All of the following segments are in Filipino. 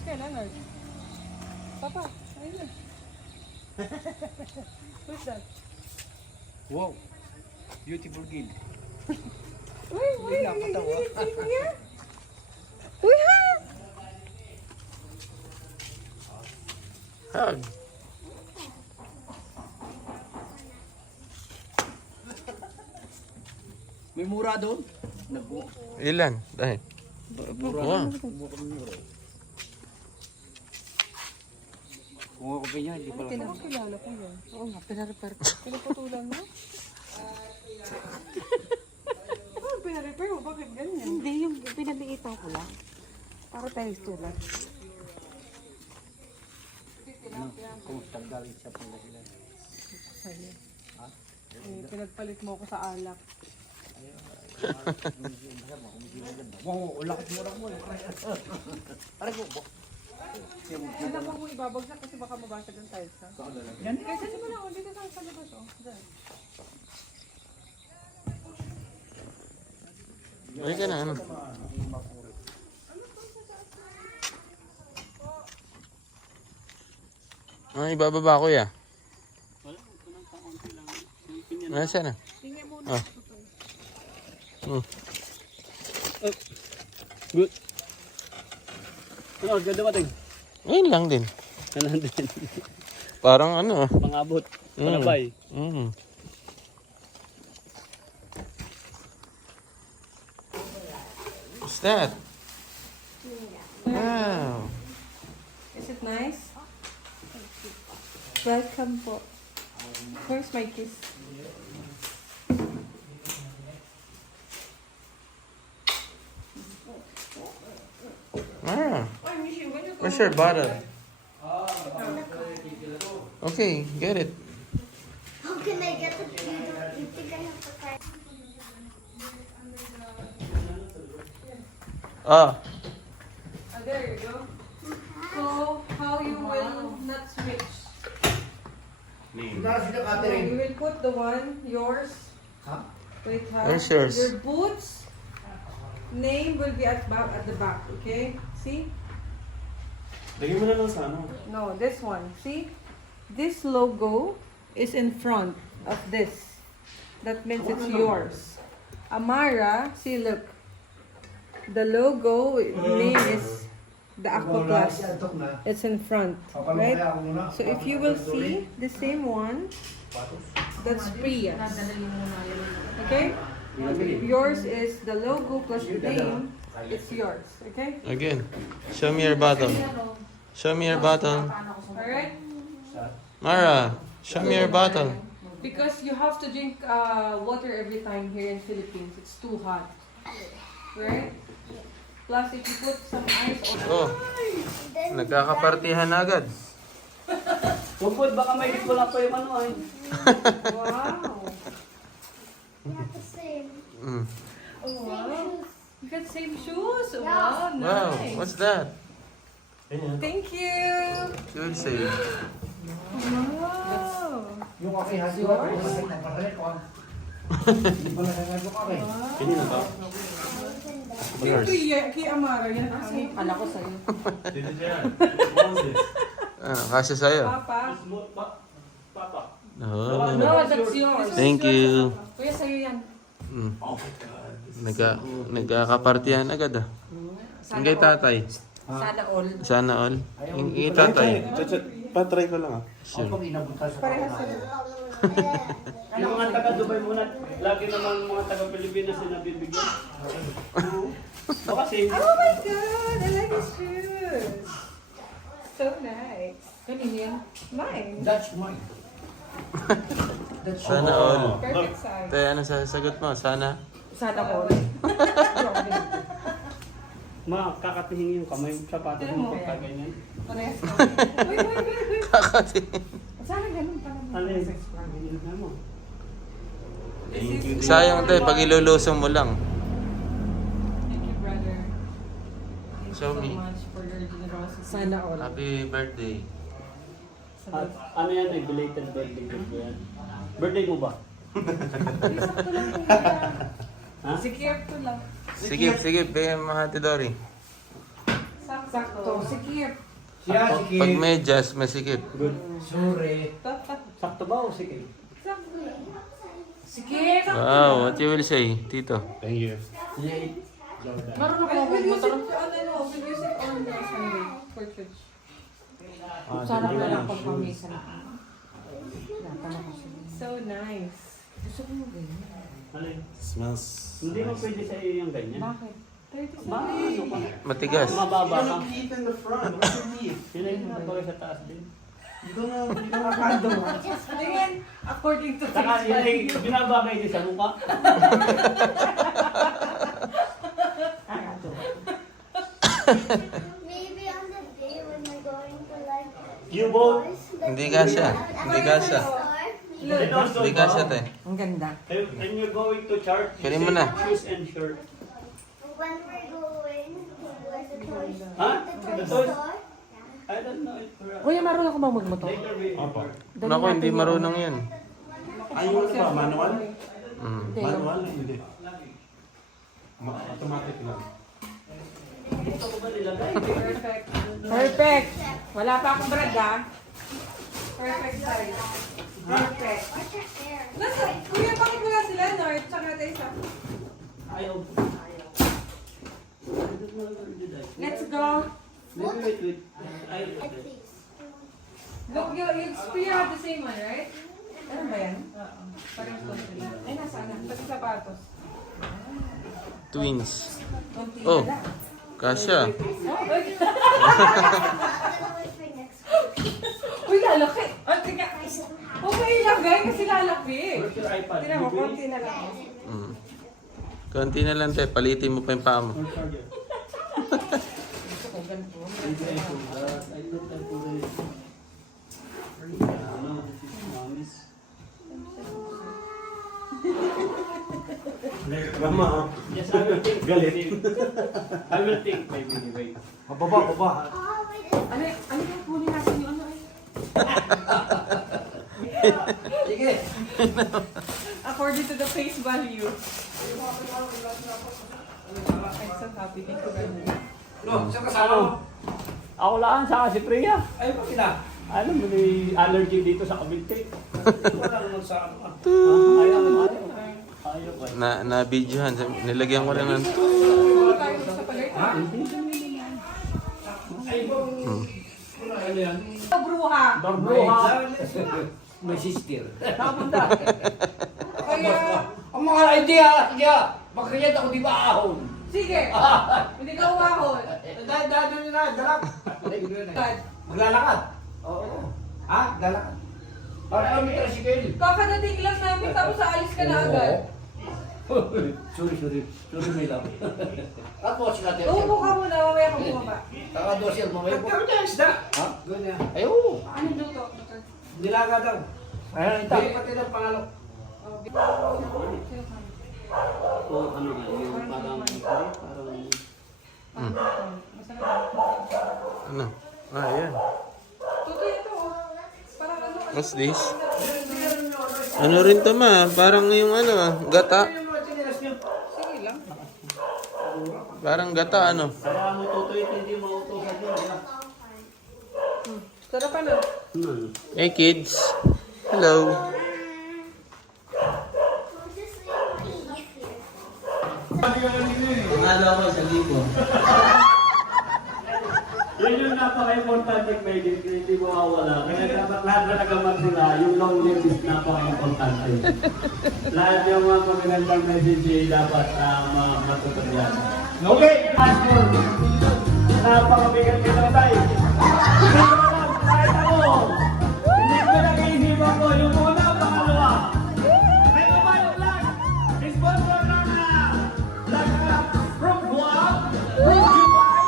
Ayos ka, Leonard. Papa, ayun na. Who's that? Wow. Beautiful girl. Uy, Napatawa. Uy, ha! Hug. May mura doon. Ilan? Dahil. Mura. Wow. Kung ako pa niya, hindi pala. Kilala ko yun. Oo nga, pinarepair ko. Pinaputulan mo? Oh, pinarepair mo? Bakit ganyan? Hindi, yung pinaliitaw ko lang. Para tayo tulad. Kung galing sa Pangasinan. Sa'yo. Pinagpalit mo ako sa alak. Wow, ulakit mura mo. Aray ko. Alam mo kung ibabagsak kasi baka mabasag ang tiles, ha? Yan. Kasi mo lang, dito sa labas, oh. Diyan. Ay ka na, ano? Ay, ibababa ko ya. Nasaan na? Tingnan mo Ah. Good. Ano, ganda ba ting? Ayun lang din. Ano din? Parang ano ah. Pangabot. Palabay. Mm. What's that? Wow. Is it nice? Welcome po. Where's my kiss? Ah. Where's your bottle? Okay, get it. How can I get it? You think I have to try? Ah. There you go. So, how you will not switch? So, you will put the one, yours. Wait, ha? Where's yours? Your boots name will be at the back, okay? See? Lagyan mo na lang sa ano. No, this one. See? This logo is in front of this. That means it's yours. Amara, see, look. The logo name is the Aqua Plus. It's in front, right? So if you will see the same one, that's Priya's. Okay? Yours is the logo plus the name. It's yours. Okay? Again. Show me your bottle. Show me your bottle. Alright? Mara, show me your bottle. Because you have to drink water every time here in Philippines. It's too hot. Right? Plus, if you put some ice on... Oh, nagkakapartihan na agad. Tungkol, baka may wala pa yung ano ay. Wow! We have the same. Mm. Oh, wow! You got same shoes? Yeah. Wow, Wow, nice! what's that? Thank you! Good save. Wow! Yung okay, hasi Yours? Kanina ba? Yours. Kay Amara, yan kasi. Kala ko sa'yo. Kasi sa'yo. Papa? Oh. No, that's yours. Thank you. Kuya, sa'yo yan. Mm. Nagkakapartihan agad ah. Yung kay tatay. Sana all. Sana all. Yung kay tatay. Patry ko lang ah. Sure. Parehas sila. Yung mga taga-Dubai muna, lagi naman mga taga-Pilipinas na nabibigyan. Baka same. Oh my God! I like his shoes! So nice. Kanino yan? Mine. That's mine. Sana all. Perfect size. Tay, ano sasagot mo? Sana? Sana all. Ma, kakatihing yung kamay sa sapatos mo pagka ganyan. Parehas ko. Wait. Kakating. Sana ganun pa naman. Ano yun? Ganyan mo. Sayang tayo pag ilulusong mo lang. Thank you, brother. Thank Show you so me. much for your generosity. Sana all. Happy birthday. Ano yan? Ay, belated birthday gift ko yan. Birthday mo ba? Sakto lang po kaya. Ha? Sikip ko lang. Sige, bigyan mo Ate Dory. Sakto. Sikip. Siya, sige. Pag medyas, masikip. Sorry. Sakto ba o sige? Sikip. Wow, what you will say, Tito? Thank you. Marunong ako mag-motor. Will use it on the Sunday for church. Sarap na lang pag pamisa na. So nice. Gusto ko mo ganyan. Alin? Smells Hindi mo pwede sa iyo yung ganyan. Bakit? 37. Matigas. Mababa ka. eat in the front. What's your teeth? Sinayin mo na sa taas din. You don't know. Tingin, according to Saka yun ay binabagay din sa mukha. Maybe on the day when we're going to like You both. Hindi kasya. Hindi kasya. And also, Hindi kasya, te. Ang ganda. when you're going to church, you Kunin mo na. say shoes and shirt. when we're going to like the toy store. Huh? The The toy toys? store. I don't know it. Kuya, marunong ka ba magmotor? Later we Opo. Naku, hindi marunong yan. Ayun ba? Manual? Mm. Manual? Hindi. Automatic lang. Ito ko ba nilagay? Perfect. Perfect! Wala pa akong brad ah. Perfect size. Perfect. What's your hair? Nasa, kuya, bakit wala sila, Nord? Tsaka Tessa. Ayaw. I don't know where did I? Let's go. Wait. Ayaw. At least. Look, you have the same one, right? Ano ba yan? Oo. Parang close. Ay, nasaan na? Pati sapatos. Twins. Konti Oh, na lang. kasya. I'm gonna wait for next week. Uy, lalaki. O, tika. I said, Huwag mo ilagay kasi lalaki. Where's your iPad? Tira mo, konti na lang. Mm. Konti na lang, te. Palitin mo pa yung paa mo. Where's charger? Maybe I forgot. I thought I put it. No, this is mommy's. Grandma, ha? Yes, I will think. Galit. I will think. Maybe, wait. Baba. oh, wait. Ano yung kunin natin yung ano eh? Sige. According to the face value. I'm so happy. Thank you very much. No, saan kasama mo? Ako lang, saka si Priya. Ay, pa kita. Alam mo, may allergy dito sa Cavite. Wala naman sa ano. Ayaw ko. Na-videohan. Nilagyan ko lang ng... Tayo sa palit. Ano yan? Bruha. Barbuha. May sister. Napunta. Kaya, Ang mga idea. Makakayat ako di ba ahon? sige. Hindi ka umahon. Dahil nyo na, dalak. Maglalakad. Oo. Ha? Lalakad. Para kami tricycle. Kakadating lang namin tapos aalis ka na agad. Sorry, may love. Tapos natin. Uupo ka muna, mamaya ka bumaba. Taka dosel mo may. Nagkaroon tayo isda. Ha? Ganyan. Ayo. Ano luto? Nilaga daw. Ayan, ito. Hindi pati ng pangalok. O ano nga, yung parang... Ano? Ah, yan. Tuto ito. Parang ano? What's this? Ano rin to, ma? Parang yung ano, gata. Sige lang. Parang gata, ano? Kaya mo tutuit, hindi mo utusan yun. Sarap ano? Hey, kids. Hello. We'll just leave my here. Nalo ko sa libo. Yun yung napaka-importante medyo, hindi mo mawala. Kaya dapat lahat na nagamatula, yung long live is napaka-importante. Lahat yung mga pagandang message dapat matutugyan. Okay, passport. Napakabigat ka na tayo. Hindi ko alam, kahit ako. Hindi ko nag-iisipan ko yung una, pangalawa. Pero ba yung vlog? Sponsor ng vlog from Guam, from Dubai,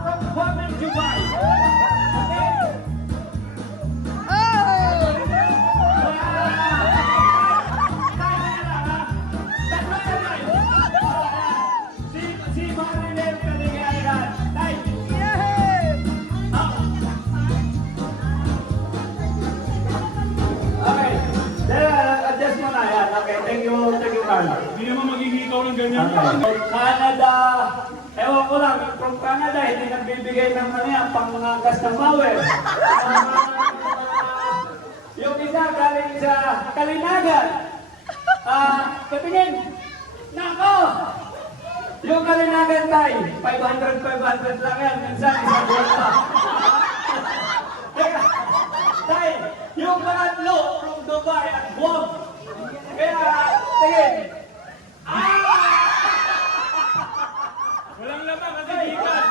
from Guam and Dubai. Okay? Si Marilyn Kaligayagan. Tay! Okay. Adjust mo na yan. Okay, thank you, Carl. Hindi naman magiging ikaw ng ganyan. Canada Ewan ko lang, from Canada, hindi nagbibigay ng ano yan, panggas ng bawel. Yung isa galing sa Kalinagan. Katingin, nako! Yung Kalinagan tayo, 500 lang yan, minsan isang buwan pa. Teka, tayo, yung pangatlo from Dubai at Guam. Kaya, tingin, walang lamang kasi hikas.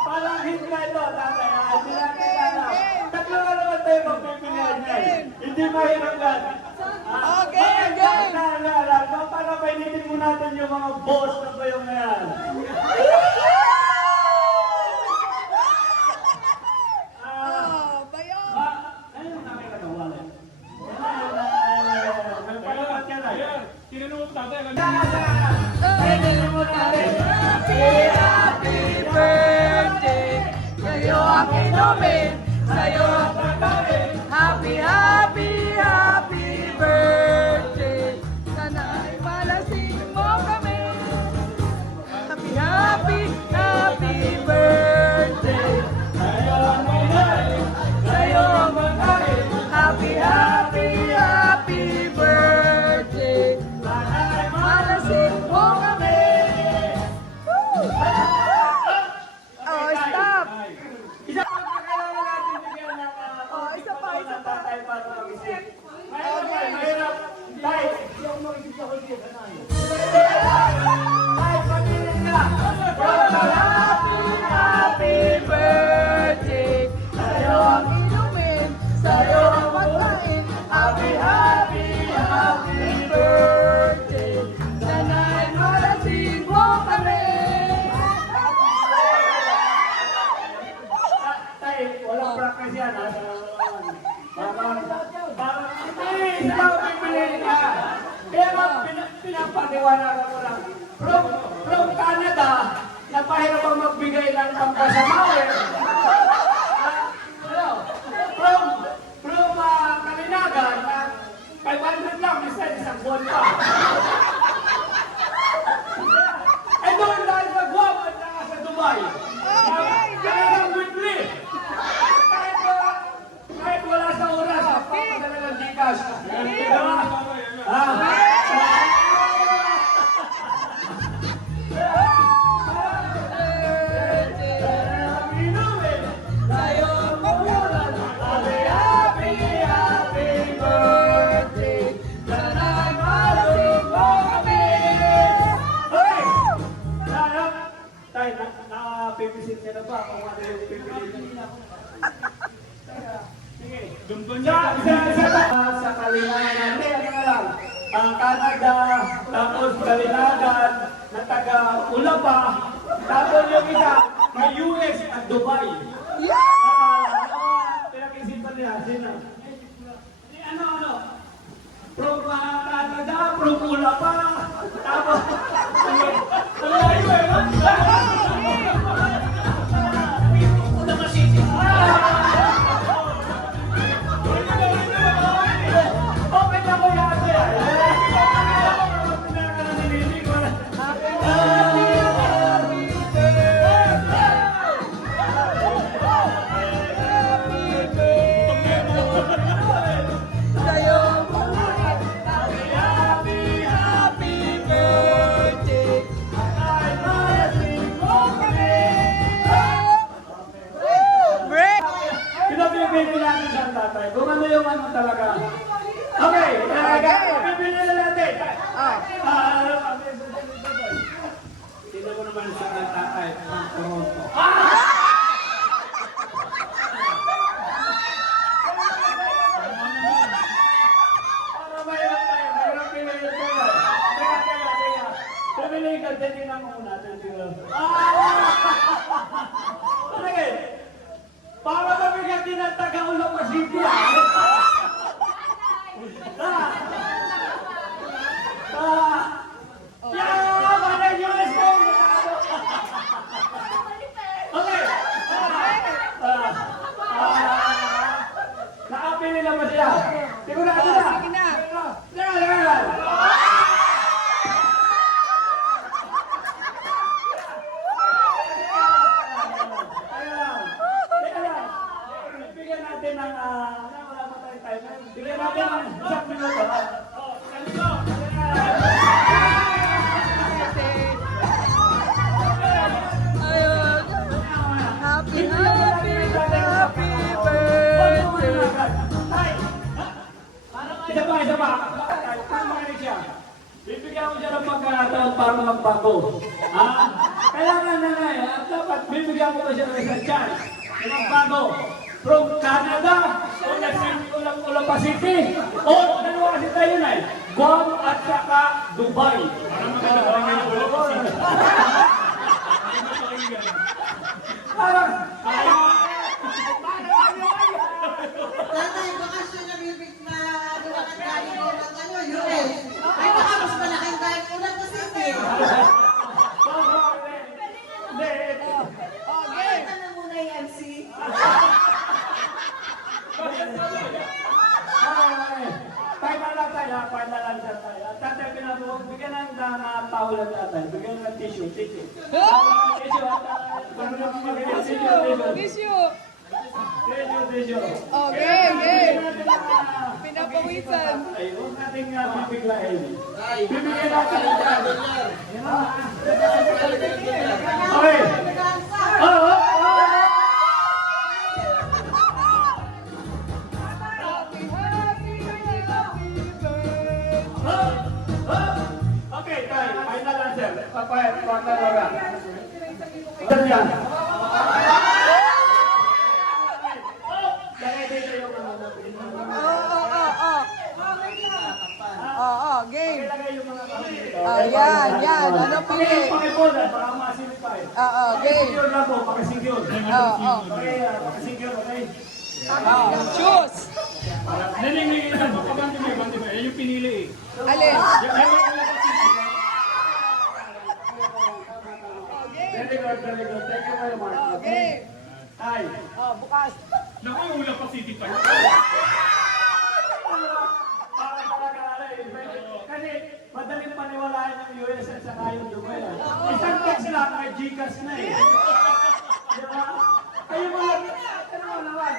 Parang hingga ito, tatay. Hindi natin alam. Tatlo na naman tayo magpipilihan yan. Hindi mahirap yan. Okay, again. Para painitin mo natin yung mga boss na ba yung yan. Oh, bayo. Ayun, nakakagawa. May palamat yan ay. Tinanong mo tatay. Happy birthday sa'yo ang inumin, sa'yo ang pagkain. Happy, happy, happy birthday. Sana ay malasing mo kami. Happy, happy, happy birthday. Sa'yo ang inumin, sa'yo ang pagkain. Happy, happy, happy birthday. Sana ay malasing mo kami. Oh, stop! Isa pa kailangan natin bigyan ng Oh, isa pa. tatay para mag-isip. Mahirap. Tay, hindi ako mag-isip ako dito. Tay, pagilin ka. Happy, happy birthday. Sa'yo ang inumin, sa'yo ang pagkain. Happy, happy, happy birthday. Sana'y malasing mo kami. Tay, walang practice yan. Hindi daw pipiliin ka. Pero pinapaniwala ko lang. From Canada, napahirap ang magbigay ng pangkasamawe. From Kalinagan, 500 lang, minsan isang buwan pa. Eh doon dahil sa Guam at saka sa Dubai. Talagang weekly. Kahit wala sa oras, papadala ng Gcash. Diba? Sa'yo ang pagkain. Happy, happy, happy birthday. Sana'y malasing mo kami. Okay! Tay, napipisit ka na ba kung ano yung pipiliin? Sige. Sa Kalinagan natin, ano na lang? Canada, tapos Kalinagan, na taga Ulapa, tapos yung isa, may US at Dubai. Pinag-isipan nila, sino? Ano? From Canada, from Ulapa, tapos, ang layo eh, no? Okay na ko yan. Sa'yo ang pagkain. Happy, happy, happy birthday. Sana'y malasing mo kami. Break! Pinapipili natin sa tatay. Kung ano yung ano talaga. Okay, pinapipili na natin. Tingnan mo naman sa tatay ng Toronto. Para mayroon tayo, mayroon piliin tayo. Kaya. Pipili ka, tingnan mo muna natin siguro. Okay. Para mabigat din ang taga-ulo pa City. Mana US ko? Okay. Nakapili na ba siya? Sigurado na. Sige na. Teka. magbago. Kailangan na nga dapat bibigyan ko pa siya ng isang chance na magbago. From Canada, Ulang Pacific, o dalawa kasi tayo na Guam at saka Dubai. Parang, Tatay, baka siya nabibig na lumakan galing ko ng ano, US. Ay, baka mas malaking galing ko ng Pacific. Pakita na muna yung MC. Final answer tayo. Tatay, pinabuhog, bigyan ng tao lang tatay. Bigyan ng tissue. Tissue. Tissue. Okay, okay. Pinapawisan. Ay, huwag nating bibiglain. Bibigyan natin ng tao. Okay. Okay, tayo. Final answer. Papayat, pangalawa. Saan yan? Lagay dito yung mga napili. Oo, game. Lagay yung mga napili. Yan, yan. Ano pili? Pakipola, para masilip tayo. Oo, game. Pakisecure lang po, pakisecure. Oo. Okay, pakisecure, okay? Choose. Naninigil lang po, pagkanti mo, yan yung pinili eh. Alin? Very good, very good. Thank you very much. Okay. Hi. Oh, bukas. Naku, ulang pa city pa. Para talaga, kasi madaling paniwalaan ng US at saka yung Dubai. Isang text lang, may Gcash na eh. Diba? Kayo mo lang, ano mo naman?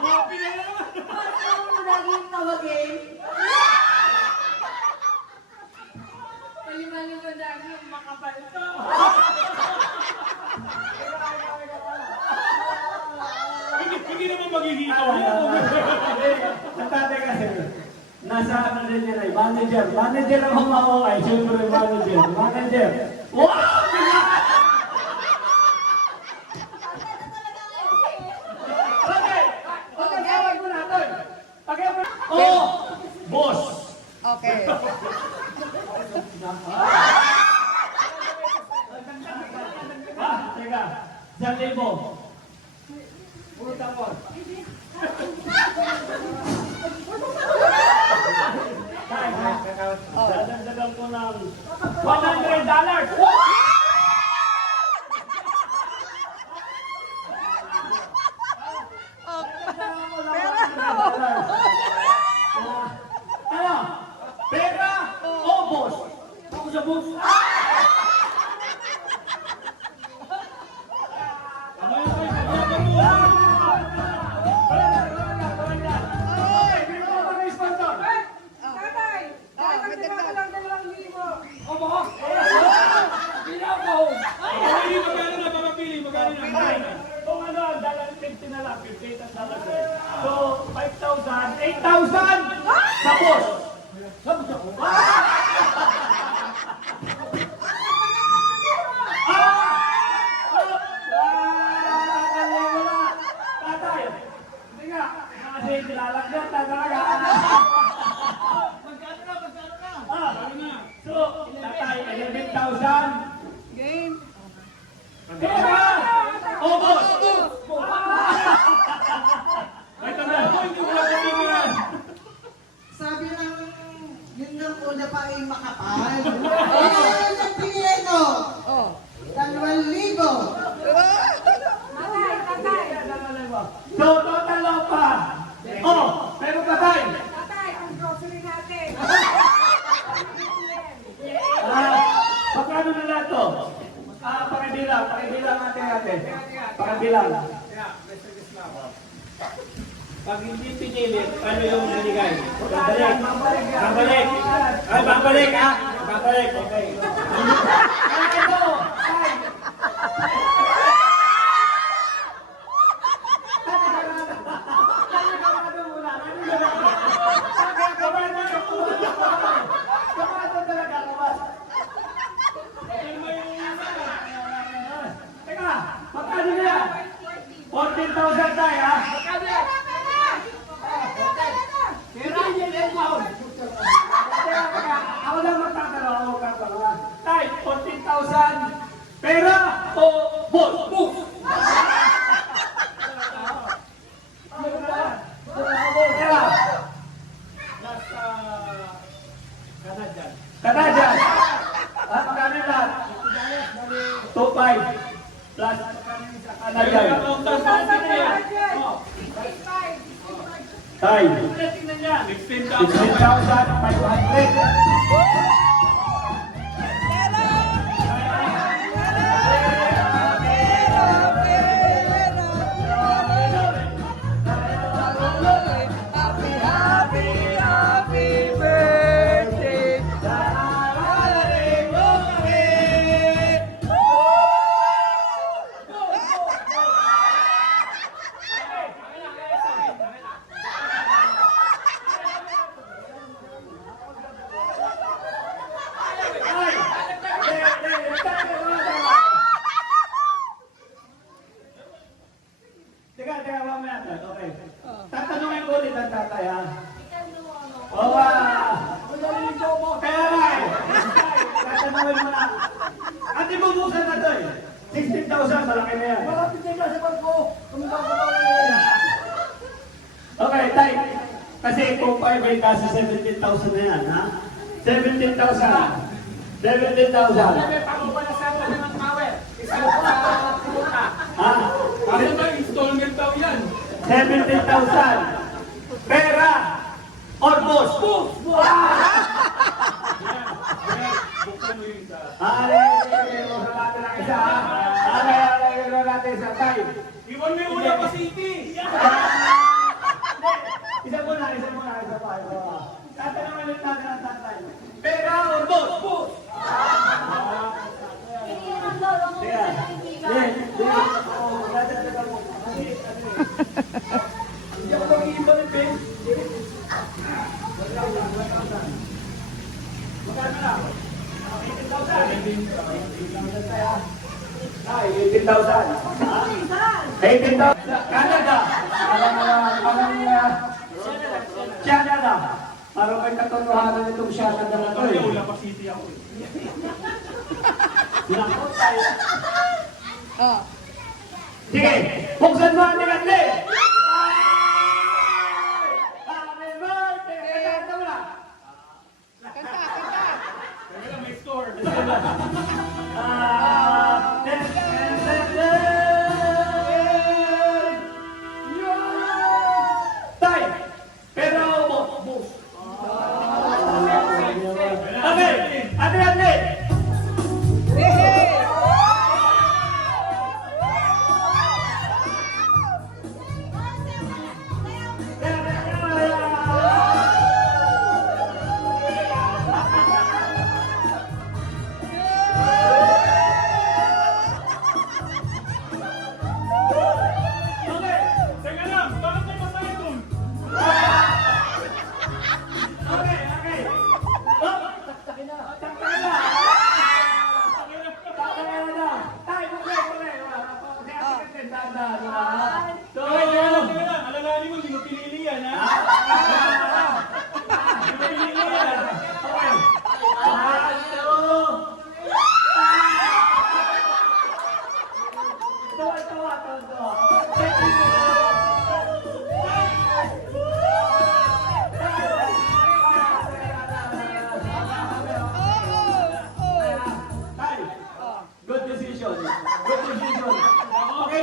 Happy na naman. Ano mo naging tawagin? Palima-lima na yung makapal to. Hindi naman magiging Sa tatay kasi, nasa ano din yan ay, manager. Manager ang humako ay, siyempre manager. Manager. Wow! Okay! Okay, tawag mo natin. Oh! Boss! Okay. Teka. 1,000. Puro tapos. Dadagdagan ko ng $100. Ano? Pera o boss? Ako sa boss. Kung ano, dalang 50 na lang, 50 ang dalang. So, 5,000, 8,000! Tapos! Tatay! Hindi nga, kasi nilalagyan talaga. Magkano na? So, tatay, 11,000. Game. Pera! Obos! Ay, tanda. Hindi mo lang Sabi lang, yun ng una pa ay makapal. Ano yung pinili ko? Oh. 2,000. So, total lang pa. Oh, pero patay. Pagkano na lang to? Pakibilang ate. Pakibilang. Pag hindi pinili, ano yung binigay? Babalik. Ay, babalik ha? Babalik, okay. Ano? plus sa Canadian. Tay. 16,500. Teka, mamaya. Okay. Tatanungin ko ulit ang tatay, ha? Oo, kaya nga eh. Tatanungin mo na. Ate mo busan na to eh. 16,000, malaki na yan. Malapit na sa barko. Okay, tay. Kasi kung 5 ay kasi 17,000 na yan, ha? 17,000. 17,000. May pangubala sa akin ng power. Isa ko sa pumunta. Ha? Kasi ba installment daw yan? 17,000. Pera. Or boss. Iwan mo yung una pa city. Isa muna. Tatanungin ulit natin ang tatay. Pera or boss? Hindi ako nag-iiba ng pen. Ay, 18,000. 18,000. Canada. Canada. Parang may katotohanan itong Canada na to eh. Wala pa city ako eh. Nakot tayo. Oh. Sige, buksan mo ang nilagli. Happy birthday! Kanta mo na. Kanta. Kaya may score. Tay! Pero, boss. Okay, ate. Teka lang, bakit may masaya dun? Okay. Oh, taktakin na. Tay, okay. Teka lang. Alalahanin mo, hindi mo pinili yan, ha? Hindi mo pinili yan. Good decision.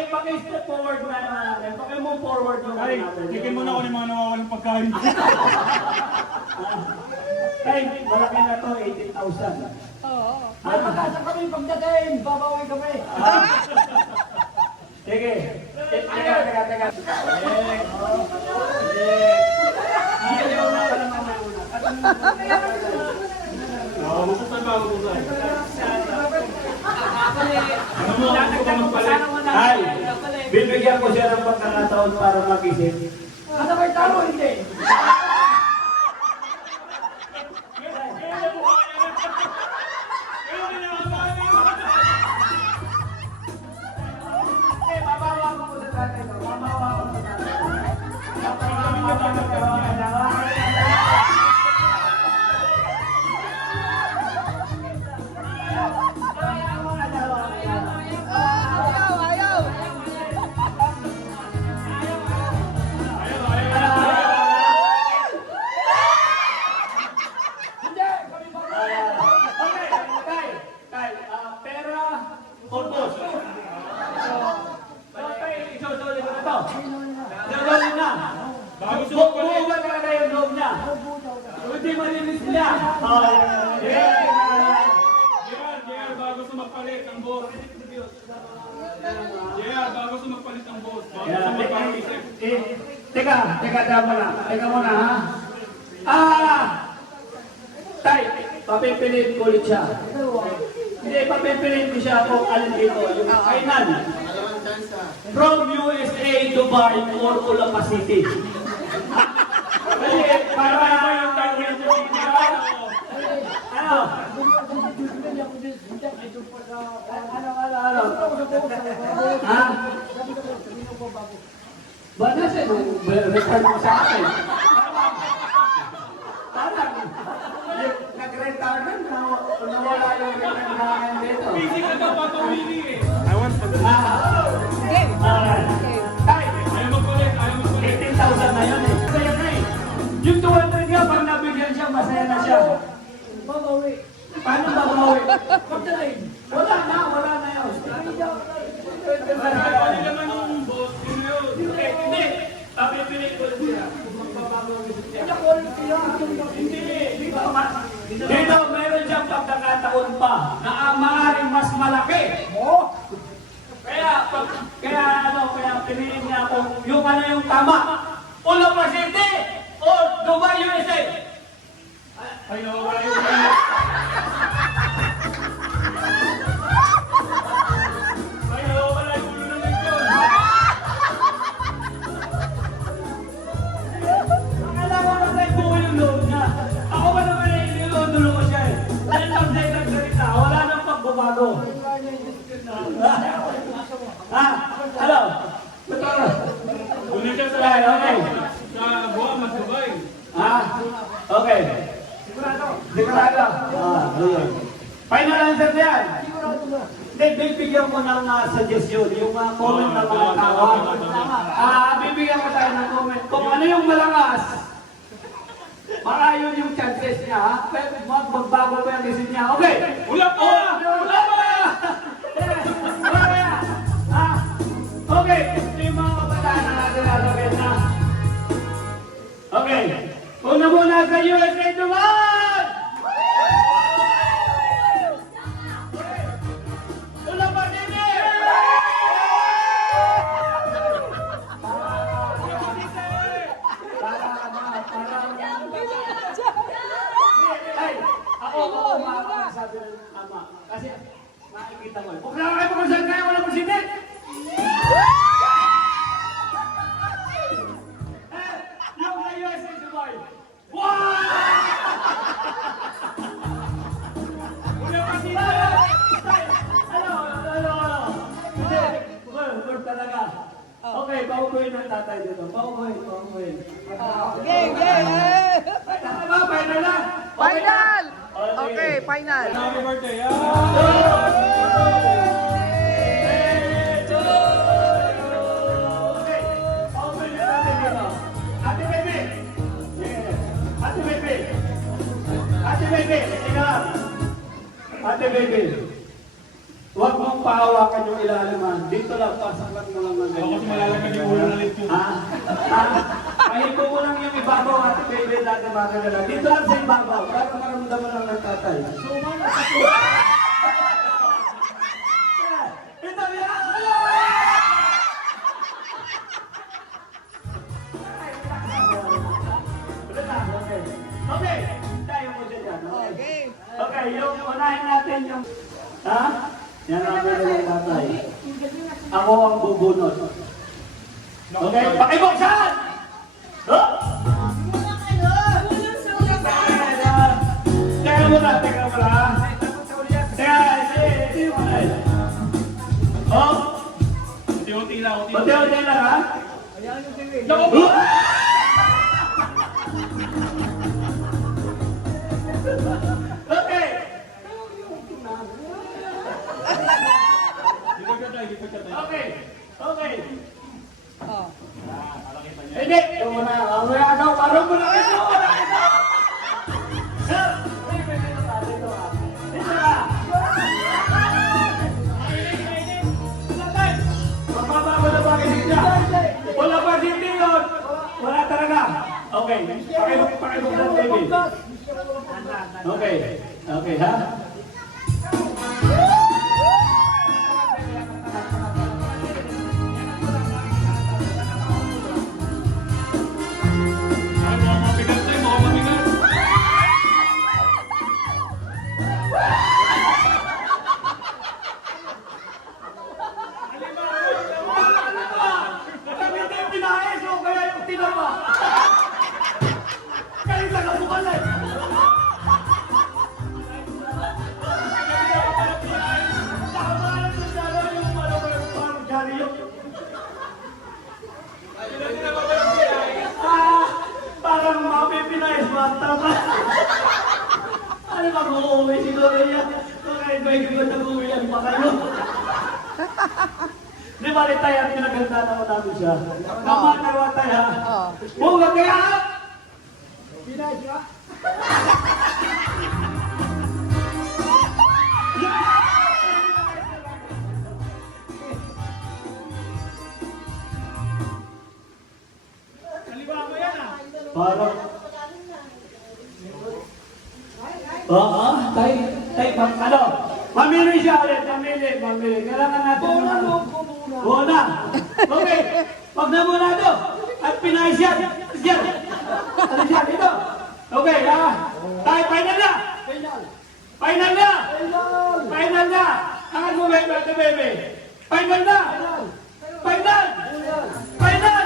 Paki-step forward na natin. Paki-move forward yung Ay, tigil mo na ako ng mga nawawalang pagkain. Tay, malaki na to, 18,000. Oo. Ay, magkasa kami pagdating. Babawi kami. Sige. Teka. Ayaw na pala mamaya. Masasabaw ko ba? Ay, bibigyan ko siya ng pagkakataon para mag-isip. Ano ba tao? Hindi. Mabawa ko sa tatay. JR, bago sumapalit ang boss. JR, bago sumapalit ang boss. Bago sumapalit. Teka, teka muna ha. Tay, papipiliin ko ulit siya. Hindi, papipiliin ko siya kung alin dito. Yung kainan. From USA, Dubai, or Olapa City. Kasi, para yung tayo sa ano? Ha? Ba nasa yung return mo sa akin? Parang, nag-return na, nawala yung return na akin dito. Busy ka daw, patawili eh. Game. Tay, Ayaw magpalit, ayaw magpalit. 18,000 na yun eh. Kaya na eh. Yung 200 nga, pag nabigyan siya, masaya na siya. Babawi. Paano babawi? Magdalay. Wala na yun. Pwede naman yung boss. Yun yun. Hindi. Papipili ko siya. Dito, meron siyang pagkakataon pa na maaaring mas malaki. Kaya piliin niya ako yung ano yung tama. Olapa City o Dubai, USA. Ay, nawawala yung Ay, nawawala yung ulo ng lechon. Akala ko na tayo buo yung loob niya. Ako ba naman ay nilondolo ko siya eh. Dahil pag tayo nagsalita, wala nang pagbabago. Ha? Ano? Kunin siya sa Okay. sa Guam at Dubai. Ha? Okay. Sigurado. Ayun. Final answer yan. Hindi, bibigyan ko ng suggestion, yung comment ng mga tao. Bibigyan ko tayo ng comment. Kung ano yung malakas, yun yung chances niya, ha? Pero magbago ko yung decision niya. Okay. Wala pa! Wala pa! Wala pa! Ha? Okay. Ito yung mga kabataan na natin nalagay na. Okay. Una muna sa USA Duman! Una pa din eh! Ay, ako makakasabi ng ama. Kasi makikita mo. Huwag na kayo pagkasabi kayo, wala president! Yung na USA Dubai. Wow! Una pa sila! Ano? Hindi. Word talaga. Okay, paupuin ng tatay dito. Paupuin. Game. Tama, final na. Final. Okay. Okay, final. Happy birthday, ah! Okay, paupuin ng tatay dito. Ate Bebe. Ate Bebe. Ate Bebe. Tingnan lang. Ate Bebe. Huwag mong pahawakan yung ilaliman. Dito lang, pasakat mo lang ng Ako kasi malalagyan yung ulo ng lechon. Pahipo mo lang yung ibabaw, Ate Bebe, dati mga kagala. Dito lang sa ibabaw, para maramdaman lang ng tatay. Ito yan! Okay, tayo mo siya dyan. Okay. Okay, yung unahin natin yung... Ha? Yan ang pwede ng tatay. Ako ang bubunot. Okay, pakibuksan! Huh? Teka muna. Ito yung ano eh. Oh, Unti-unti lang, unti-unti lang ha? Naku! Okay. Okay. Oh. Hindi. Ito muna. Parang mo na ito. Wala pa dito yun. Wala talaga. Okay. Pakibuksan, baby. Okay. Okay, ha? Kami hindi pinahis o kaya yung tinapa. Kaya sa kabukan eh. Nakamalan sa dala yung parang jari yun. Parang mapipinahis bata pa. Ano ba kung uuwi siguro yan? Kaya may gagawin yan pa kayo. Di ba rin tayo, pinaganda naman namin siya. Kamanawa tayo. Bunga kaya! Pinasya! Halimbawa yan ah! Parang... Oo, tayo, ano? Mamili siya ulit, mamili. Kailangan natin Bona! Okay, wag na muna ito. At pinayos yan. Ano siya, dito. Okay, ha? Tayo, final na! Final na! Final na! Angat mo, baby. Final na! Final! Final!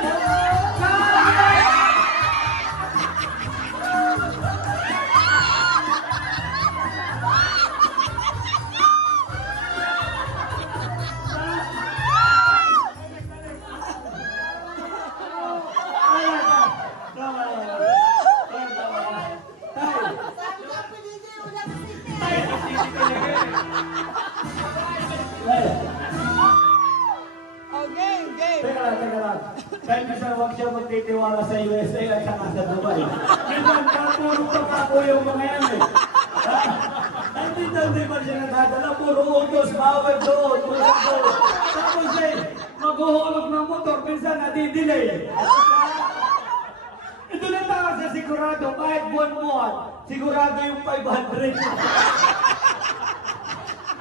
Sabi niya, pinili yung ulam sa sisi. Oh, game. Teka lang. Kahit minsan huwag siya magtitiwala sa USA at saka sa Dubai. Minsan, puro pa po yung mga yan eh. Hindi ba siya nadadala? Puro utos, bawal doon, puro doon. Tapos eh, maghuhulog ng motor, minsan nadidelay. Ito na tayo sa sigurado, kahit buwan-buwan, sigurado yung 500.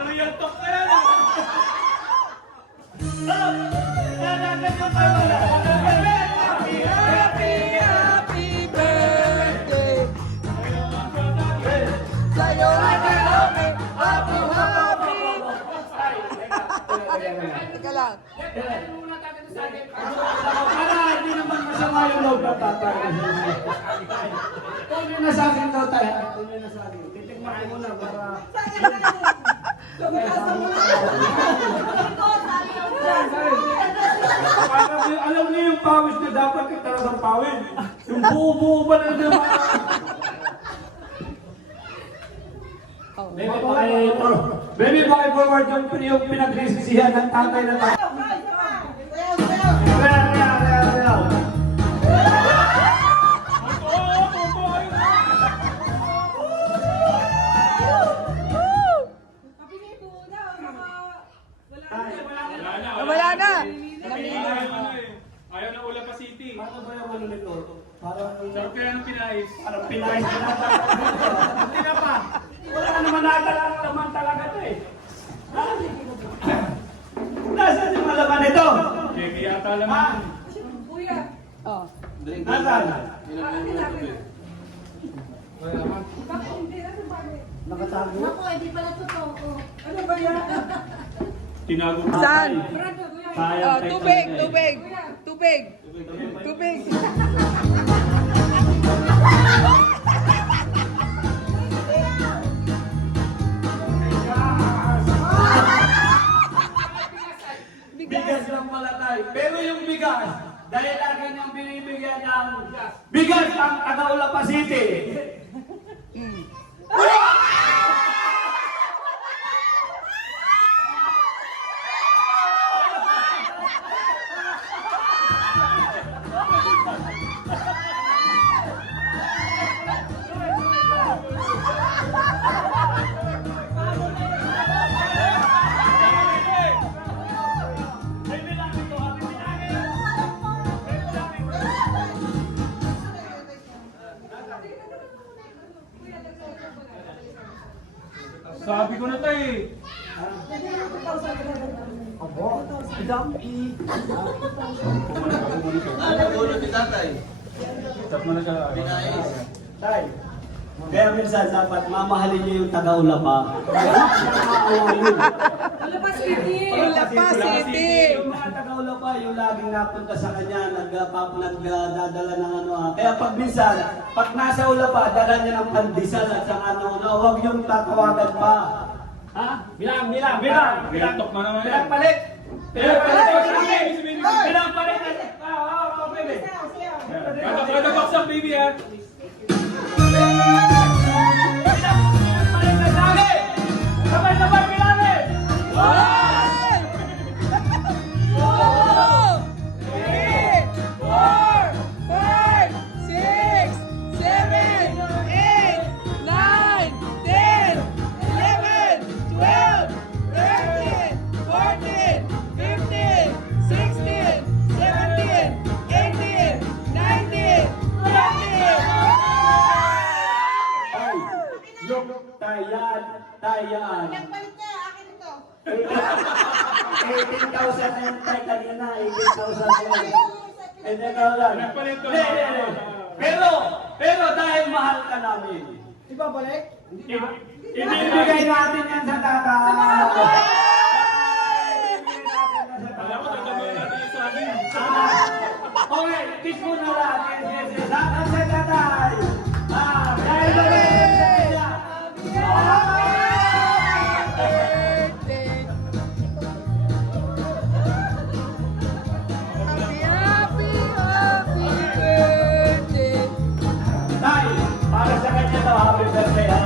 Ano yan, tok na yan ah! Happy birthday sa'yo na kami. Happy. Teka lang. Para hindi naman masama yung loob ng tatay. Kung yun na sa akin daw tayo. Titignan ko muna para... Alam niyo yung pawis na dapat yung talagang pawis. Yung buo-buo ba na naman? Baby, forward yung pinagsisisihan ng tatay na tayo. Wala na. Ayaw na Ulapa City. Ano ba yung ano nito? Parang Kaya nang pinayos. Parang pinayos na Hindi na pa. Wala naman naman talaga ito eh. Ha? Nasaan yung malaman ito? Kaya yata lang. Ha? Oh. Nasaan? Nakatago? Ako, hindi pala totoo. Ano ba yan? Tinago Saan? Sayang Oh, tubig. Bigas lang pala tayo. Pero yung bigas, dahil lagi niyang binibigyan ng bigas ang Taga-Ulapa City. Sabi ko na tayo eh. Tap mo na siya. Tay, kaya minsan dapat mamahalin niyo yung tagaulapa. Ulapa City. Yung mga tagaulapa, yung laging napunta sa kanya, nagdadala ng ano. Kaya pag minsan, pag nasa ulapa, dala niya ng pandesal at sa ano, huwag yung tatawagan pa. Ha? Bilang. Tok na naman yan. Bilang palit. Bilang palit. Kada box ang baby ha. Sabay bilangin! Tayan. Nagpalit niya, akin ito. 18,000 na yung tayo kanina, 18,000 na yun. And then, Nagpalit ko. pero dahil mahal ka namin, Ibabalik? ibibigay natin yan sa tata. Alam mo, tatabayan natin yung sa akin. Okay, kiss mo na natin. Sa tatay. Dahil magaling sa kanya. Tay, para sa kanya daw, happy birthday ha.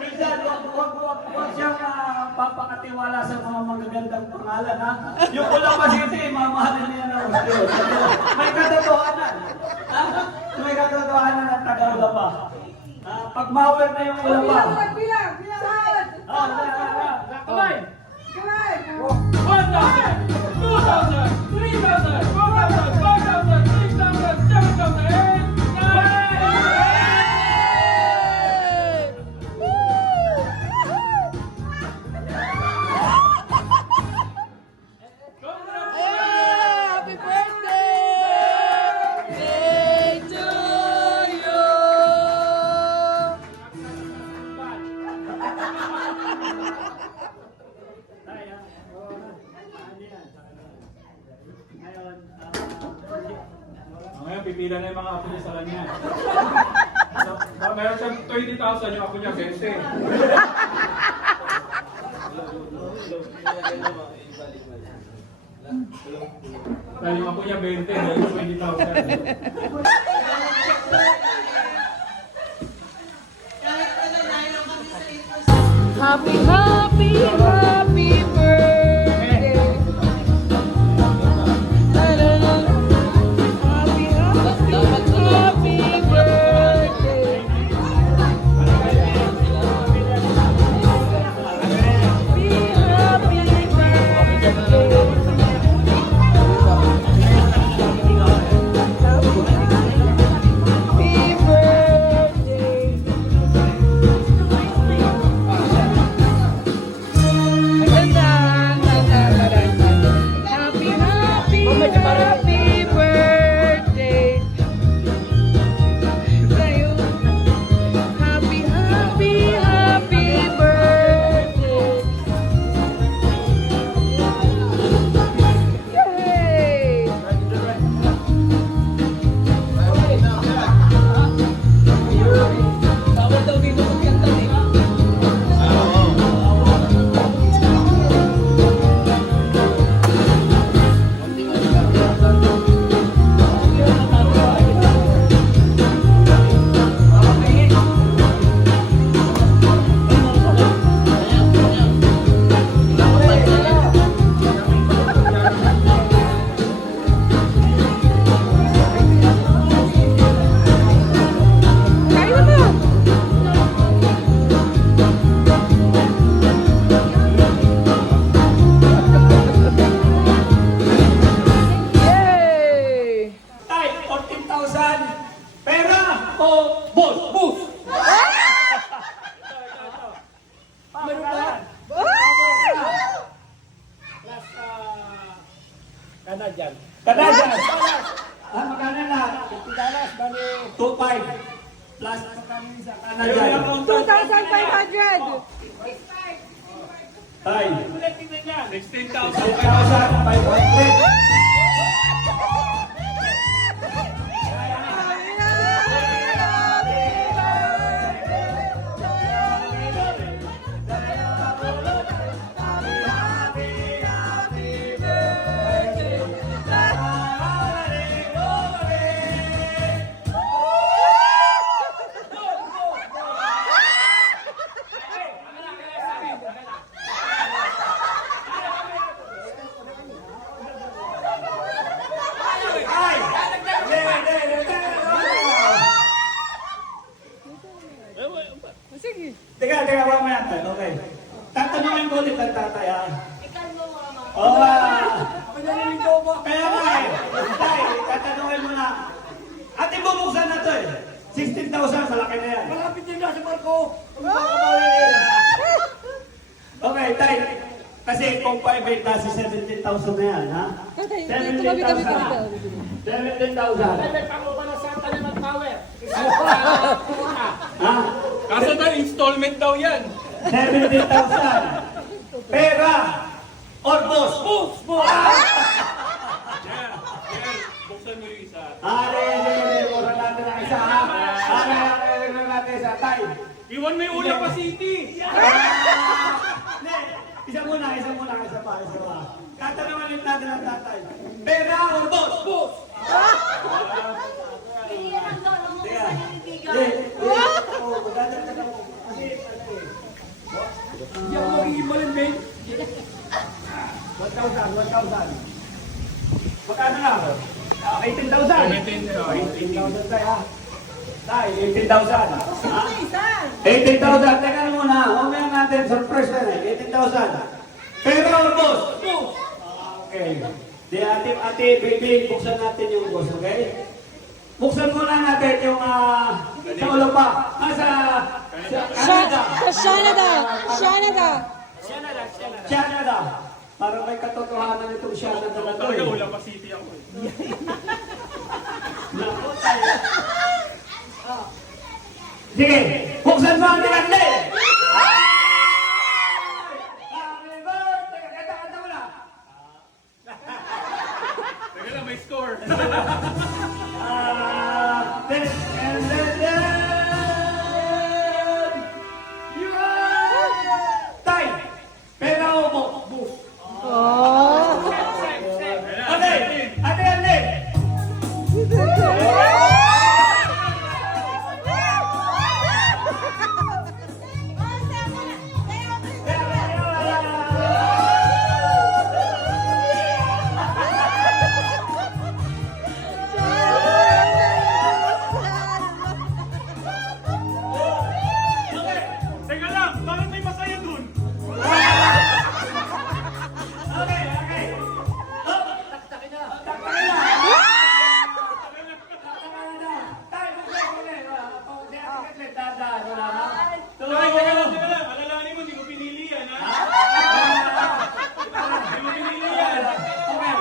Minsan, huwag siyang papakatiwala sa mga magagandang pangalan ha. Yung Ulapa City, mamahalin niya na gusto. May katotohanan. Ha? May katotohanan ng taga-Ulapa. Pag ma-offer na yung Ulapa. Bilang. Kamay! 1,000, 2,000, 3,000, 4,000, 5,000, 6,000, 7,000, and 9! Happy birthday to you. Ngayon, pipila na yung mga apo niya sa kanya. So, meron siyang 20,000 yung apo niya, 20. Dahil yung apo niya 20, dahil 20,000. Kahit ano, dahil lang kami sa ito. Happy birthday. Happy birthday. Happy birthday. Happy birthday sa'yo. Happy birthday. Yay! Bawal daw dito magkanta eh. Kain na ba? Bus! Meron pa yan. Plus, Canadian. Canadian! Magkano na? $50, bali 2.5. Plus, magkano isa? Canadian. 2,500! Tay. 16,000. 10,500. Sige. Teka, mamaya tayo. Okay. Tatanungin ko ulit ang tatay, ha? Oo, kaya nga eh. Tay, tatanungin mo na. Ate, bubuksan na to eh. 16,000, malaki na yan. Malapit din na si Marco. Okay, tay. Kasi kung 5 kasi 17,000 na yan, ha? Tatay, tumabi. 17,000. 17,000. Ha? Kaso na, installment daw yan. 17,000. Pera or boss? Boss! Buksan mo yung isa. Mura natin ang isa, ha? Mura natin isa. Tay. Iwan mo yung ulam pa city. Hindi. Isa pa. Tatanungin natin ang tatay. Pera or boss? Boss! Hindi ako mag-iibalin, Ben. 1,000. Magkano na? 18,000. 18,000 tayo, ha? Tay, 18,000. Ha? 18,000. Teka na muna. Mamaya natin. Surprise na eh. 18,000. Pera or boss? Boss! Okay. Di ate, baby, buksan natin yung boss, okay? Buksan muna natin yung sa ulo pa. Sa Canada. Canada. Para may katotohanan itong Canada na to Talaga eh. ulam pa city ako eh. Sige, buksan mo ang tinagli! Happy birthday! Kanta mo na! Teka lang, may score. You are... Tay! Pera o mo? Bus! Ate, ate! Teka lang, bakit may masaya dun? Okay, okay. Taktakin na. Taktakin na. Tay, buksan mo ulit. Dadaan mo na, ha? Teka lang. Alalahanin mo, hindi ko pinili yan, ha? Hindi mo pinili yan. Okay.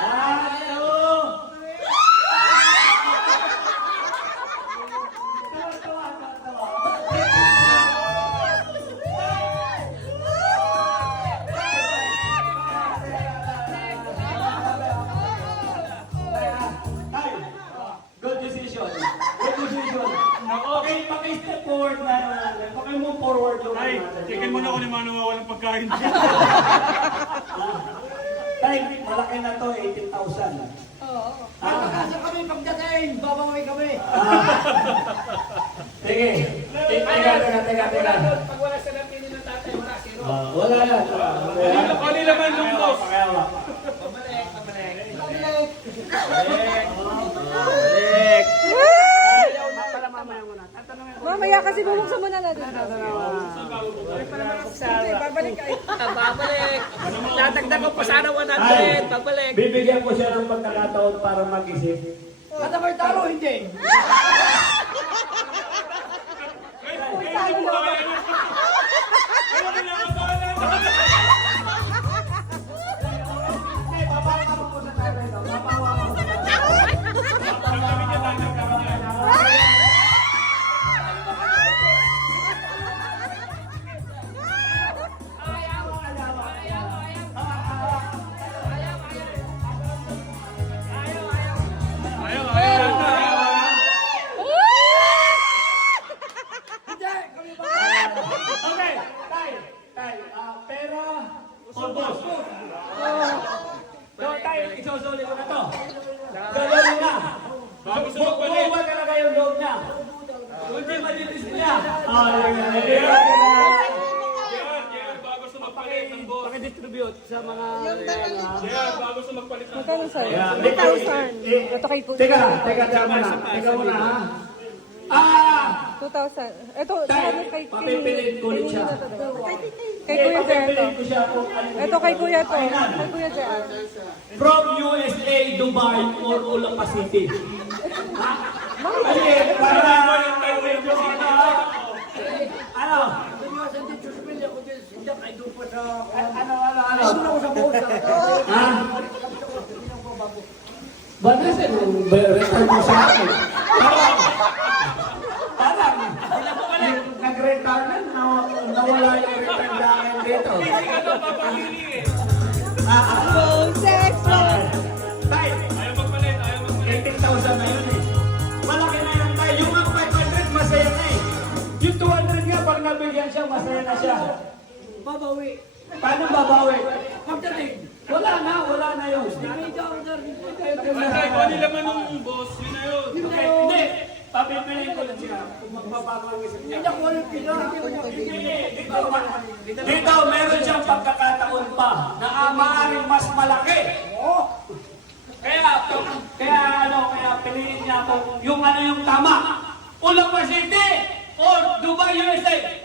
1, 2. Tay, good decision. Good decision. Okay, paki-step forward na. Paki-move forward yung Ay, checkin mo na kung naman nawawalan pagkain. Tay, malaki na to, 18,000. Kasi kami pagdating, babaway kami. Sige. Teka. Pag wala sa napili ng tatay, wala sino. Wala na. Kali naman yung boss. Pakiawa. Mamaya kasi bubuksan mo na natin. Babalik ka. Babalik. Tatagdag ko pa sana 100. Babalik. Bibigyan ko siya ng pagkakataon para mag-isip. Katabar talo, hindi. kaluluwa. Okay, tay, pera or boss? So, tayo, isusuli ko na to. Gawin na. Buwa talaga yung loob niya. Hindi malinis niya. Pakidistribute sa mga... Magkano sa'yo? 2,000. Ito kay Kuya. Teka muna. Teka muna, ha? 2,000. Ito, Tay, sabi kay papipiliin ko ulit siya. Kay Kuya Jer to. Papipiliin ko siya kung ano. Ito kay Kuya to. Kay Kuya Jer. From USA, Dubai, or Olapa City. Kasi, para ano? Ha? Ba't kasi record mo sa akin? Parang, nag-record na, nawala yung record sa akin dito. Sex! Tay, 18,000 na yun eh. Malaki na yun tayo. Yung ang 500, masaya na eh. Yung 200 nga, pag nabigyan siya, masaya na siya. Babawi. Paano babawi? Pagdating. Wala na yun. Patay ko nila man ng boss, yun na yun. Okay, hindi. Papipiliin ko lang siya. Kung magbabago ang isip niya. Dito, meron siyang pagkakataon pa na maaaring mas malaki. Kaya piliin niya po yung yung tama. Olapa City or Dubai, USA.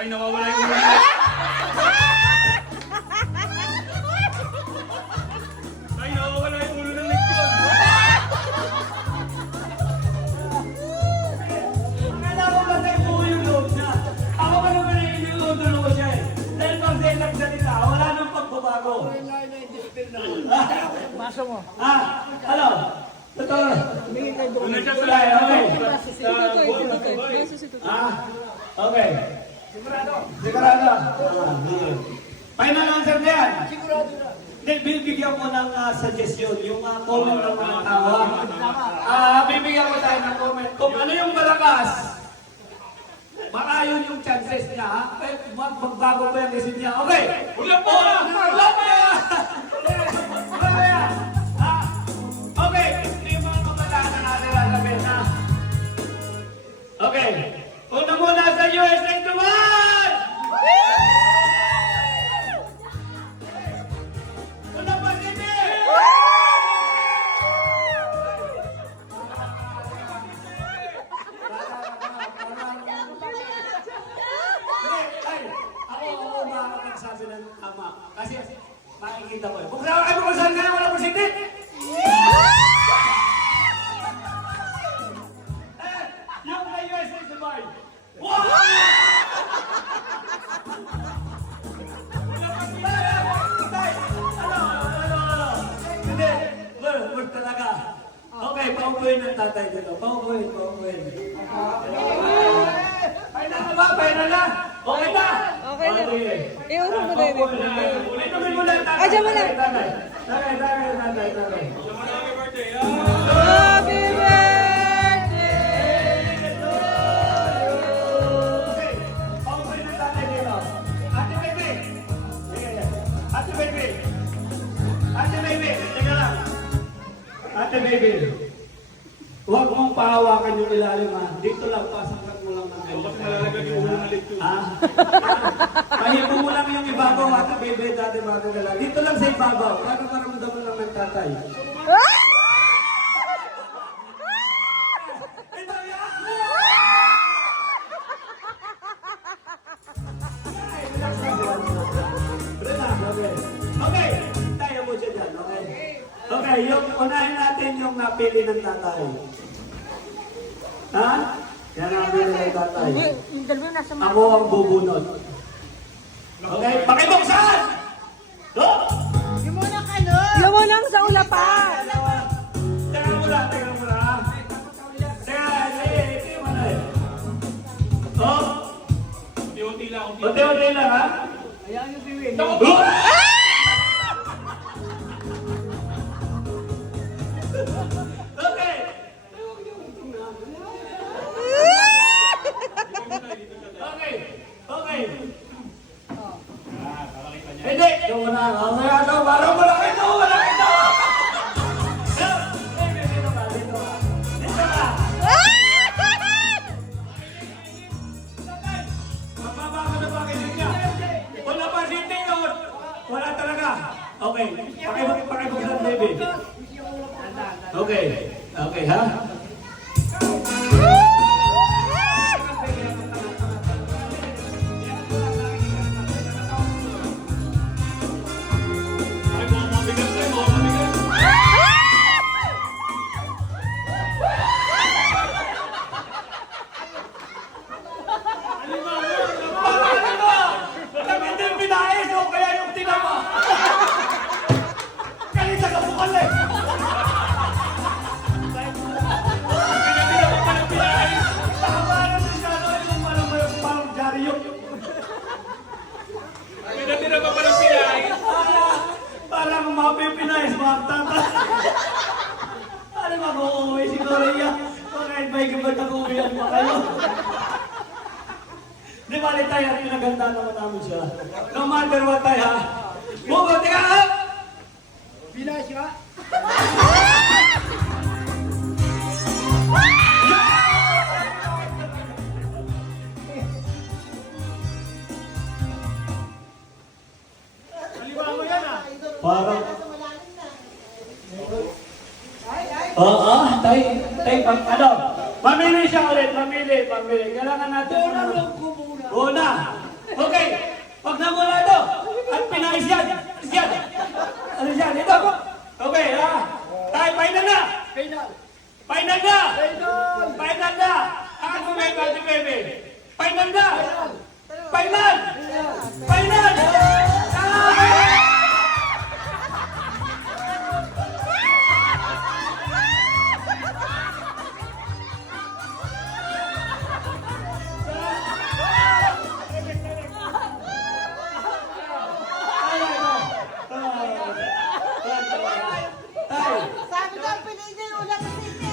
Ay, nawawala yung ulo. Ay, nawawala yung ulo ng leksyon. Kailangan ba tayo po yung loob niya? Ako ba naman ang iniutulo ko siya eh? Dahil pag siya nagsalita, wala nang pagbabago. Maso mo. Ano? Totoo. Una siya sa Okay. Meso si Tutoy. Okay. Sigurado. Final answer na yan. Sigurado na. Hindi, bibigyan ko ng suggestion, yung comment ng mga tao. Bibigyan ko tayo ng comment. Kung ano yung malakas, baka yun yung chances niya, ha? Magbago pa yung isip niya. Okay. Wala pa! Wala pa! Okay. Ito yung mga kabataan na natin sasabihin, ha? Okay. Una muna sa USA Dubai! Una pa City! Ay, ako makakapagsabi ng tama. Kasi makikita ko eh. Buksan nga, wala po City! Yung kay USA Dubai! Wow! Hindi. Word talaga. Okay, paupuin ng tatay dito. Paupuin. Final na ba? Final na? Okay na? Okay na. Iurong mo na yun. Ulitin mo lang tatay. Diyan mo lang. Tatay. Happy birthday! Paupuin ng tatay dito. Ate Baby. Ate Baby. Teka lang. Ate Baby. Huwag mong pahawakan yung ilalim ha. Dito lang, pasangkat mo lang ng ganyan. Kasi malalagay yung ulo ng leksyon. Pahipo mo lang yung ibabaw, Ate Baby, dati bago ka lang. Dito lang sa ibabaw, para maramdaman lang ng tatay. Ito yan! Relax, okay. Okay, tayo mo siya dyan, okay? Okay, unahin natin yung napili ng tatay. Ha? Yan ang bili kay tatay. Yung dalawa nasa mga... Ako ang bubunot. Okay, pakibuksan! Go! Yung muna ka, no? Yung mo lang sa ulapan. Teka muna, teka muna. Teka, hindi mo na eh. Oh? Unti-unti lang, ha? Ayan yung biwin. Okay. Okay. Okay. Hindi. Yung muna. Mamaya ito. Parang wala ito. Wala ito. Dito ka. Dito ka. Dito ka. Magbaba ka na pakinig niya. Wala pa sitting yun. Wala talaga. Okay. Pakibuksan, baby. Okay. Okay, ha? Parang mapipinayos mga tata. Ano mag-uuwi siguro yan? Bakit may gabag nag-uuwihan pa kayo? Di ba rin tayo at pinaganda naman namin siya? No matter what tayo ha? Bubuti ka ha? Pinayos ka? Parang... Oo, ano? Mamili siya ulit, mamili. Kailangan natin una. Okay, pag namula ito, at pinais yan. Ano yan? Ito. Okay, ha? Tayo, final na! Final na! Ako may bati, baby. Final na! Final! Sabi ko, piliin niyo yung ulat sa sisi.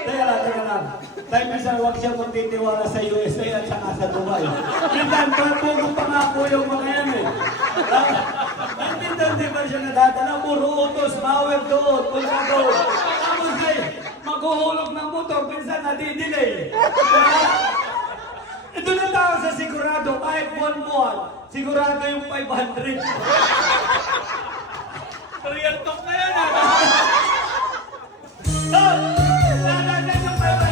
Teka lang. Dahil minsan huwag siya magtitiwala sa USA at saka sa Dubai. Minsan, pagpugong pangako yung mga yan eh. Hindi ba siya nadadala? Puro utos, mawag doon, punta doon. Tapos ay, maghuhulog ng motor, minsan nadidelay. Ito na tao sa sigurado, kahit buwan-buwan, sigurado yung 500. Real talk na yan ah! Lalagan yung 500.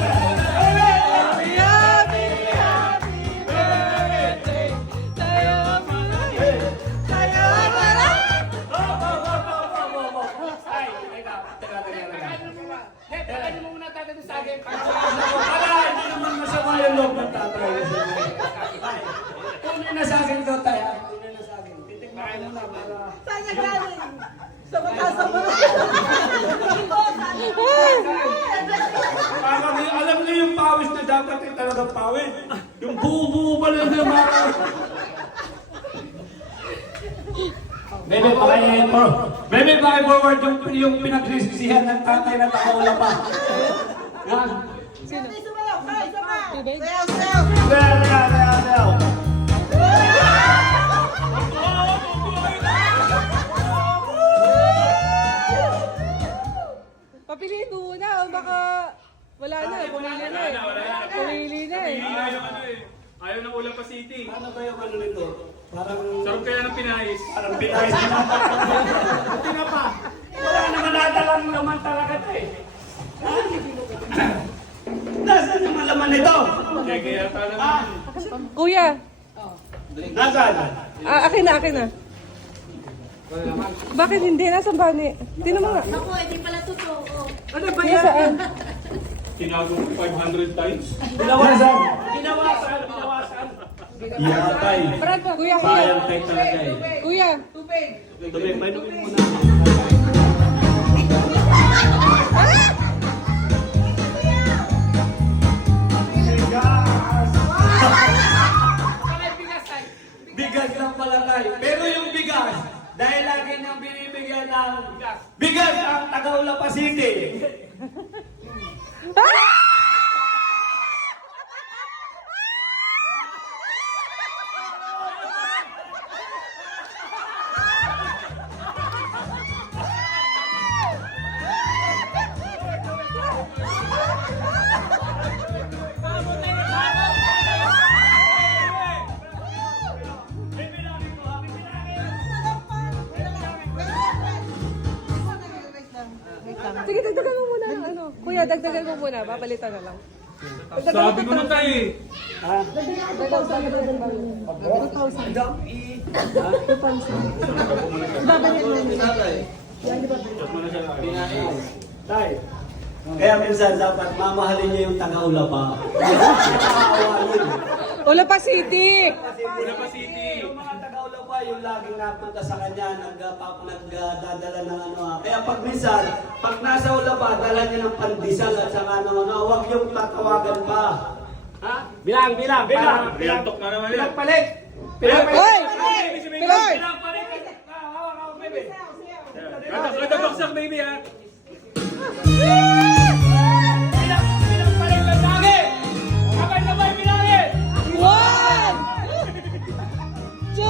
Hindi naman masama yung loob ng tatay. Kunin na sa akin to, tayo. Kunin na sa akin. Titikman mo na para... Saan niya galing? Sa mataas sa mga. Parang alam niyo yung pawis na dapat yung talagang pawis. Yung buo-buo pala na mga... Bebe, forward yung pinagsisisihan ng tatay na takaula pa. Ha? Sino? Sumayaw! Sayaw! Sayaw! Papiliin mo muna, o baka wala na, pumili na eh. Ayaw ng ulam pa city. Ano ba yung ano nito? Parang... Sarap kaya ng pinahis. Parang pinayos na. Buti na pa. Wala naman natalang naman talaga ito eh. Nasaan yung malaman nito? Kaya talaga. Kuya, Nasaan? akin na. Bakit hindi? Nasaan ba ni? Tingnan mo nga. Ako, hindi pala totoo. Ano ba yan? Nasaan? Tinago ko 500 times. Binawasan! Binawasan! Yatay. Kuya, kuya. Sayang tayo talaga eh. Kuya. Tubig, may tubig muna. Bigas lang pala tayo. Pero yung bigas, dahil lagi niyang binibigyan ng bigas ang Tagaulapa City. Sige, dagdagan mo muna ng ano. Kuya, dagdagan mo muna. Babalitan na lang. Sabi ko na tayo eh. Tay, kaya minsan dapat mamahalin niyo yung Tagaulapa. Nakakaawa yun. Ulapa City! Yung mga Tagaulapa, yung laging napunta sa kanya, nagdadala ng ano. Kaya pag minsan, pag nasa Ulapa, dala niya ng pandesal at saka ano, huwag yung tatawagan pa. Ha? Bilang! Riantok na naman yan. Bilang palit! Bilang palit! Hoy! Piloy! Bilang palit! Hawak, baby! Kada baksak baby ha. Bilang palit ng dami! Sabay-sabay bilangin! 1, 2,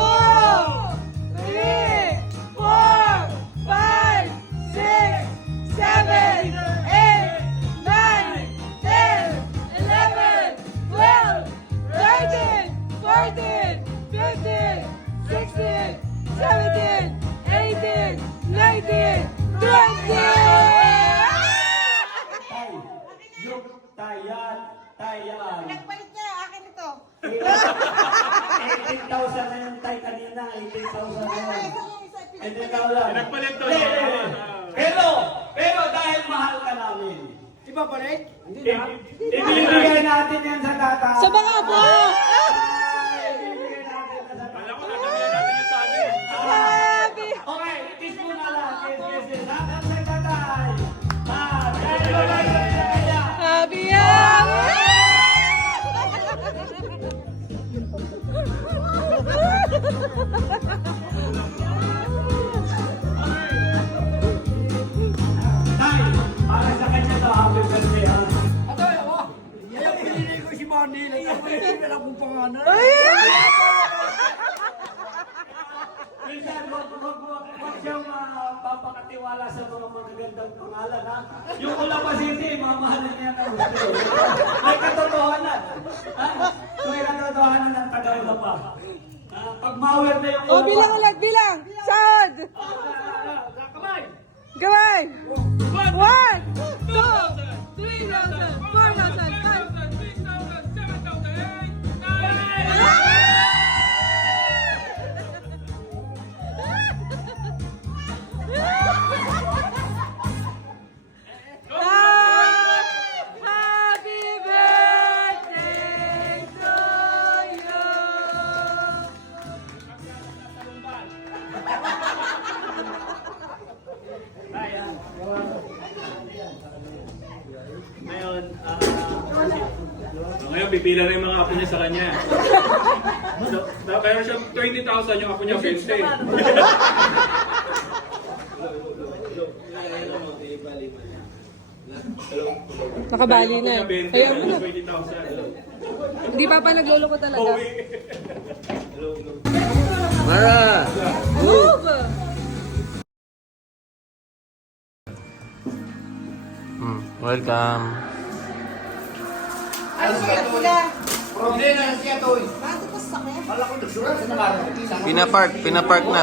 3, 4, 5, 6, 7, 8, 9, 10, 11, 12, 13, 14, 15, 16, 17, 18, 19, 20! Yung tayan. Nagpalit niya, akin ito. 18,000 na yung tay kanina, 18,000 na yun. Hindi ka lang. Nagpalit to. Pero dahil mahal ka namin, Ipapalit? ibibigay natin yan sa tata. Sa mga po! Ibibigay natin yan sa tata. Alam ko nagdamihan natin yung sabi. Happy! Okay, kiss mo na lang. Kiss. Hanggang sa tatay. Happy! Happy! Tay, para sa kanya to, happy birthday ha. Minsan, wag siyang papakatiwala sa mga magagandang pangalan, ha? Yung Ulapa City, mamahalin niya ng gusto. May katotohanan. Ha? May katotohanan ng Tagaulapa. Pag mawir na yung Oh, bilang ulit, bilang! Sad! Kamay! Gawin! 1, 2, 3,000, 4,000, 5,000! Happy birthday to you! Ngayon, Ngayon, pipila na yung mga apo niya sa kanya. So, kaya siya 20,000 yung apo niya, 20. Nakabali na. Yung apo niya, 20. Kaya mo na. 20,000. Hindi pa nagluloko talaga. Mara! Move! Welcome. Ano sila? Bakit pa sa kanya? Pinapark na.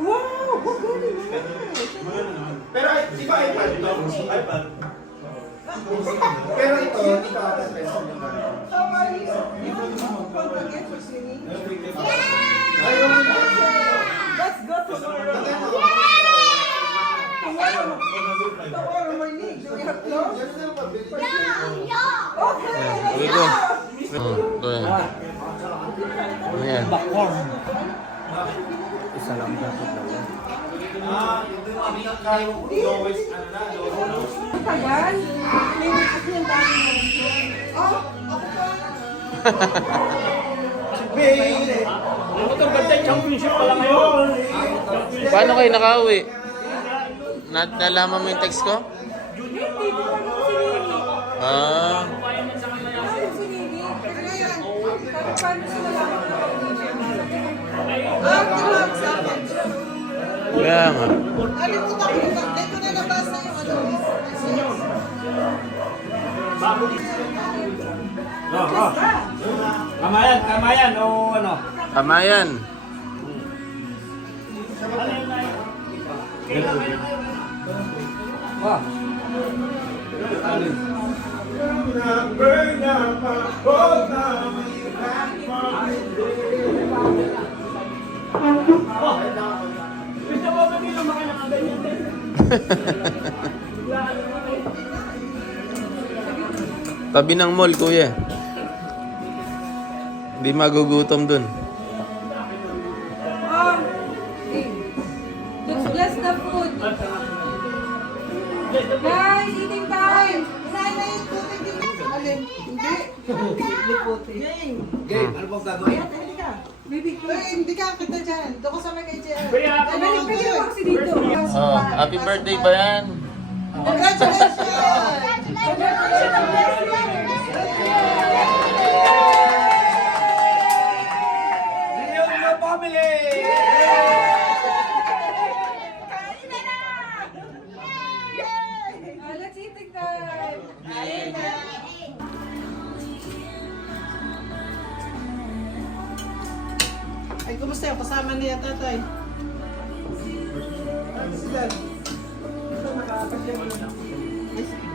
Wow! Galing naman. Pero ito, dito ata peso. Let's go tomorrow. Tomorrow morning. Do we have clothes? Ayan, uwi ko. Oh, ito yan. Ayan. Tagal. Motor Bantay Championship pala ngayon. Paano kayo nakauwi? Nalaman mo yung text ko? Ah, kaya nga. Nalimutan ko yung hindi ko nalabasa yung Tama yan, o ano? Tama yan. Gusto mo ba dito mga ganyan din? Tabi ng mall, kuya. Hindi magugutom dun. Let's bless the food. Guys, eating time. Nanay, tubig din. Alin? Hindi. Game. Game, ano bang gagawin? Ayan, halika. Hindi ka kita dyan. Doon ka sa may kay JR. Kuya, Pwede mo kasi dito. Oh, happy birthday ba yan? Congratulations! Reunion family! Let's eating time. Ay, kumusta yung kasama niya, tatay? Ay, sila. Nakakapagyan mo na. Ay, sige.